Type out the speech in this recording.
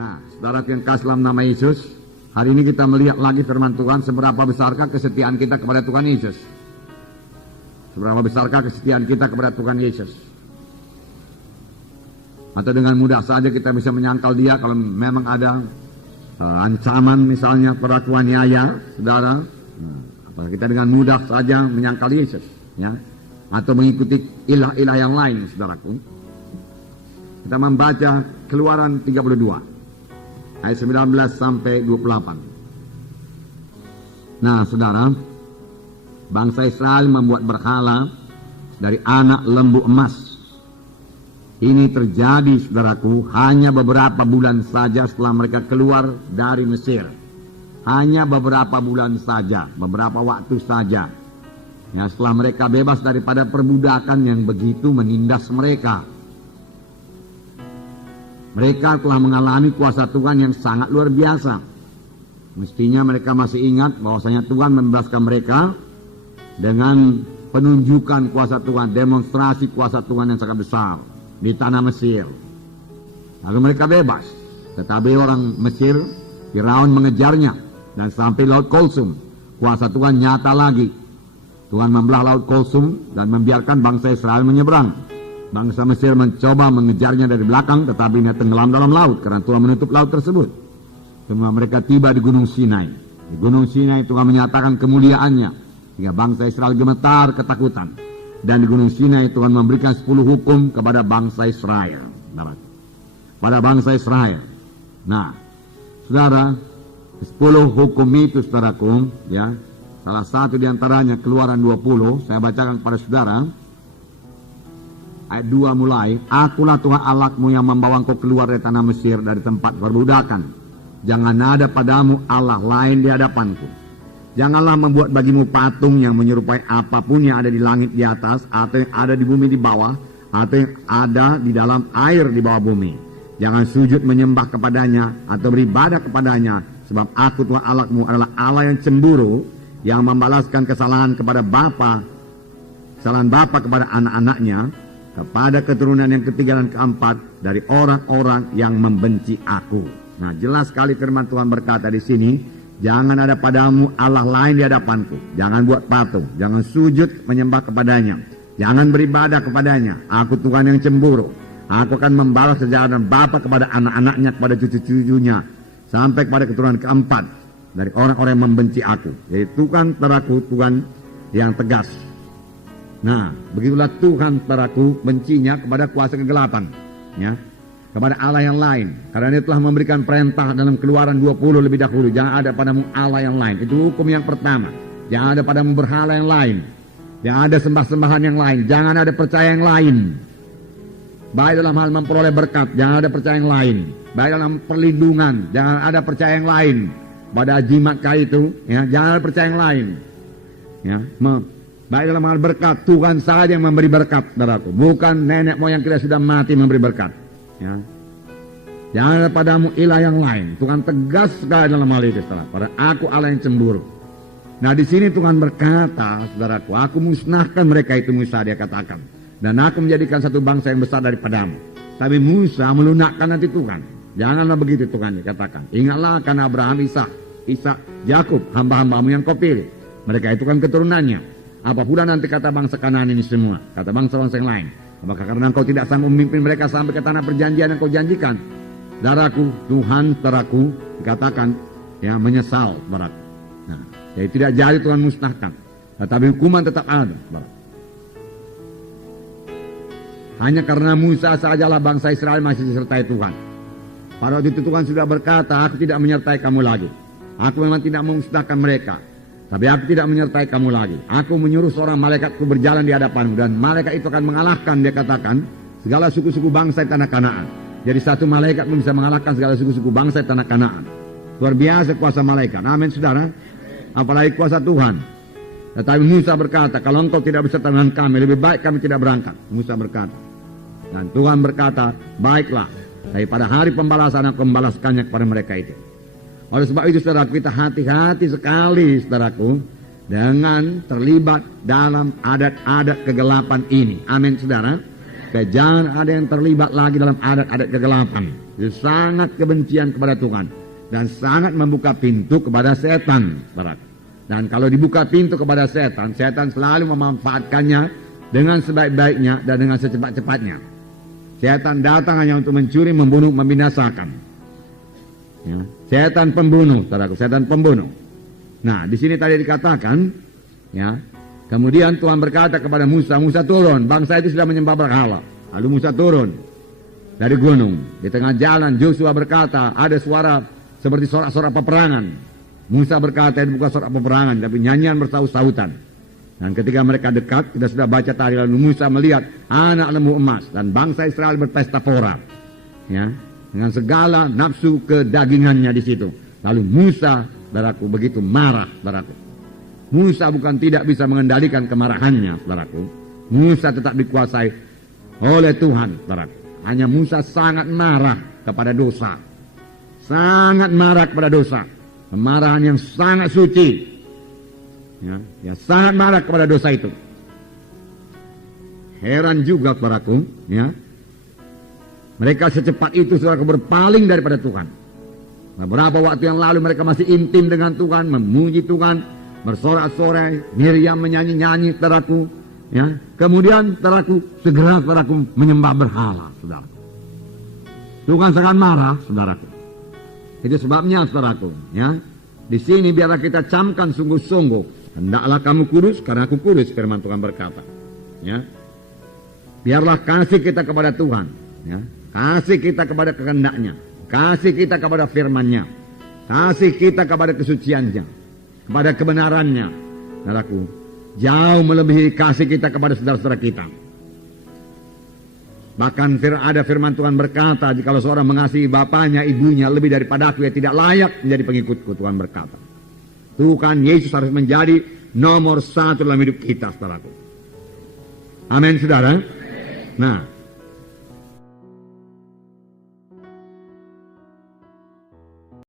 Nah, saudara yang kasih dalam nama Yesus, hari ini kita melihat lagi firman Tuhan, seberapa besarkah kesetiaan kita kepada Tuhan Yesus. Seberapa besarkah kesetiaan kita kepada Tuhan Yesus. Atau dengan mudah saja kita bisa menyangkal dia kalau memang ada ancaman misalnya perlakuan niaya, saudara. Apakah kita dengan mudah saja menyangkal Yesus, ya? Atau mengikuti ilah-ilah yang lain, saudaraku. Kita membaca Keluaran 32 ayat 19 sampai 28. Nah, saudara, bangsa Israel membuat berhala dari anak lembu emas. Ini terjadi, saudaraku, hanya beberapa bulan saja setelah mereka keluar dari Mesir. Hanya beberapa bulan saja, beberapa waktu saja. Ya, setelah mereka bebas daripada perbudakan yang begitu menindas mereka. Mereka telah mengalami kuasa Tuhan yang sangat luar biasa. Mestinya mereka masih ingat bahwasanya Tuhan membebaskan mereka dengan penunjukan kuasa Tuhan, demonstrasi kuasa Tuhan yang sangat besar di tanah Mesir. Lalu mereka bebas, tetapi orang Mesir, Firaun mengejarnya dan sampai Laut Kulsum. Kuasa Tuhan nyata lagi. Tuhan membelah Laut Kulsum dan membiarkan bangsa Israel menyeberang. Bangsa Mesir mencoba mengejarnya dari belakang, tetapi dia tenggelam dalam laut karena Tuhan menutup laut tersebut. Semua mereka tiba di Gunung Sinai. Di Gunung Sinai Tuhan menyatakan kemuliaannya sehingga bangsa Israel gemetar ketakutan. Dan di Gunung Sinai Tuhan memberikan 10 hukum kepada bangsa Israel. Pada bangsa Israel. Nah, saudara, 10 hukum itu, saudaraku, ya, salah satu diantaranya Keluaran 20, saya bacakan kepada saudara. Ayat 2 mulai, akulah Tuhan Allahmu yang membawa engkau keluar dari tanah Mesir, dari tempat perbudakan. Jangan ada padamu Allah lain di hadapanku. Janganlah membuat bagimu patung yang menyerupai apapun yang ada di langit di atas, atau yang ada di bumi di bawah, atau yang ada di dalam air di bawah bumi. Jangan sujud menyembah kepadanya, atau beribadah kepadanya, sebab aku Tuhan Allahmu adalah Allah yang cemburu, yang membalaskan kesalahan kepada kesalahan bapa kepada anak-anaknya, kepada keturunan yang ketiga dan keempat dari orang-orang yang membenci aku. Nah, jelas sekali firman Tuhan berkata di sini, jangan ada padamu Allah lain di hadapanku. Jangan buat patung, jangan sujud menyembah kepadanya, jangan beribadah kepadanya. Aku Tuhan yang cemburu. Aku akan membalas kejahatan bapa kepada anak-anaknya, kepada cucu-cucunya, sampai kepada keturunan keempat dari orang-orang yang membenci aku. Jadi Tuhan teraku, Tuhan yang tegas. Nah, begitulah Tuhan teraku bencinya kepada kuasa kegelapan, ya, kepada Allah yang lain. Karena dia telah memberikan perintah dalam Keluaran 20 lebih dahulu, jangan ada padamu Allah yang lain. Itu hukum yang pertama. Jangan ada padamu berhala yang lain. Jangan ada sembah-sembahan yang lain. Jangan ada percaya yang lain. Baik dalam hal memperoleh berkat, jangan ada percaya yang lain. Baik dalam perlindungan, jangan ada percaya yang lain. Pada jimat kali itu, ya, jangan ada percaya yang lain. Ya, baik dalam hal berkat, Tuhan saja yang memberi berkat, saudaraku. Bukan nenek moyang kita sudah mati memberi berkat. Ya. Jangan ada padamu ilah yang lain. Tuhan tegas sekali dalam hal itu, saudara. Pada aku Allah yang cemburu. Nah, di sini Tuhan berkata, saudaraku, aku musnahkan mereka itu, Musa dia katakan. Dan aku menjadikan satu bangsa yang besar daripadamu. Tapi Musa melunakkan nanti Tuhan. Janganlah begitu Tuhan dikatakan. Ingatlah akan Abraham, Ishak, Yakub, hamba-hambamu yang kau pilih. Mereka itu kan keturunannya. Apa pula nanti kata bangsa Kanaan ini semua, kata bangsa-bangsa yang lain. Apakah karena engkau tidak sanggup memimpin mereka sampai ke tanah perjanjian yang kau janjikan? Darahku, Tuhan teraku, dikatakan, ya, menyesal, saudaraku. Nah, jadi tidak jadi Tuhan musnahkan, tetapi hukuman tetap ada, saudara. Hanya karena Musa sajalah bangsa Israel masih disertai Tuhan. Pada waktu itu Tuhan sudah berkata, aku tidak menyertai kamu lagi. Aku memang tidak memusnahkan mereka, tapi aku tidak menyertai kamu lagi. Aku menyuruh seorang malaikatku berjalan di hadapanmu, dan malaikat itu akan mengalahkan, dia katakan, segala suku-suku bangsa di tanah Kanaan. Jadi satu malaikat pun bisa mengalahkan segala suku-suku bangsa di tanah Kanaan. Luar biasa kuasa malaikat. Amin, saudara. Apalagi kuasa Tuhan. Tetapi Musa berkata, kalau engkau tidak beserta dengan kami, lebih baik kami tidak berangkat. Musa berkata. Dan Tuhan berkata, baiklah, daripada hari pembalasan aku membalaskannya kepada mereka itu. Oleh sebab itu, saudaraku, kita hati-hati sekali, saudaraku, dengan terlibat dalam adat-adat kegelapan ini. Amin, saudara. Supaya jangan ada yang terlibat lagi dalam adat-adat kegelapan. Itu sangat kebencian kepada Tuhan. Dan sangat membuka pintu kepada setan. Dan kalau dibuka pintu kepada setan, setan selalu memanfaatkannya dengan sebaik-baiknya dan dengan secepat-cepatnya. Setan datang hanya untuk mencuri, membunuh, membinasakan. Ya. Setan pembunuh, saudaraku, setan pembunuh. Nah, di sini tadi dikatakan, ya, kemudian Tuhan berkata kepada Musa, Musa turun, bangsa itu sudah menyembah berhala. Lalu Musa turun dari gunung. Di tengah jalan Joshua berkata, ada suara seperti sorak-sorak peperangan. Musa berkata, itu bukan sorak peperangan, tapi nyanyian bersaut-sautan. Dan ketika mereka dekat, kita sudah baca tadi, lalu Musa melihat anak lembu emas dan bangsa Israel berpesta pora, ya, dengan segala nafsu kedagingannya di situ. Lalu Musa, saudaraku, begitu marah, saudaraku. Musa bukan tidak bisa mengendalikan kemarahannya, saudaraku. Musa tetap dikuasai oleh Tuhan, saudaraku. Hanya Musa sangat marah kepada dosa. Sangat marah kepada dosa. Kemarahan yang sangat suci. Ya, sangat marah kepada dosa itu. Heran juga, saudaraku, ya. Mereka secepat itu, saudaraku, berpaling daripada Tuhan. Beberapa waktu yang lalu mereka masih intim dengan Tuhan, memuji Tuhan, bersorak-sorai, Miriam menyanyi-nyanyi, saudaraku, ya. Kemudian, saudaraku, segera, saudaraku, menyembah berhala, saudaraku. Tuhan sangat marah, saudaraku. Itu sebabnya, saudaraku, ya. Di sini biarlah kita camkan sungguh-sungguh. Hendaklah kamu kudus karena aku kudus, firman Tuhan berkata. Ya. Biarlah kasih kita kepada Tuhan, ya. Kasih kita kepada kehendaknya, kasih kita kepada firman-Nya, kasih kita kepada kesuciannya, kepada kebenarannya. Saudaraku, jauh melebihi kasih kita kepada saudara-saudara kita. Bahkan ada firman Tuhan berkata, jikalau seorang mengasihi bapaknya, ibunya lebih daripada aku, ia tidak layak menjadi pengikutku, Tuhan berkata. Tuhan Yesus harus menjadi nomor satu dalam hidup kita, saudaraku. Amin, saudara. Nah,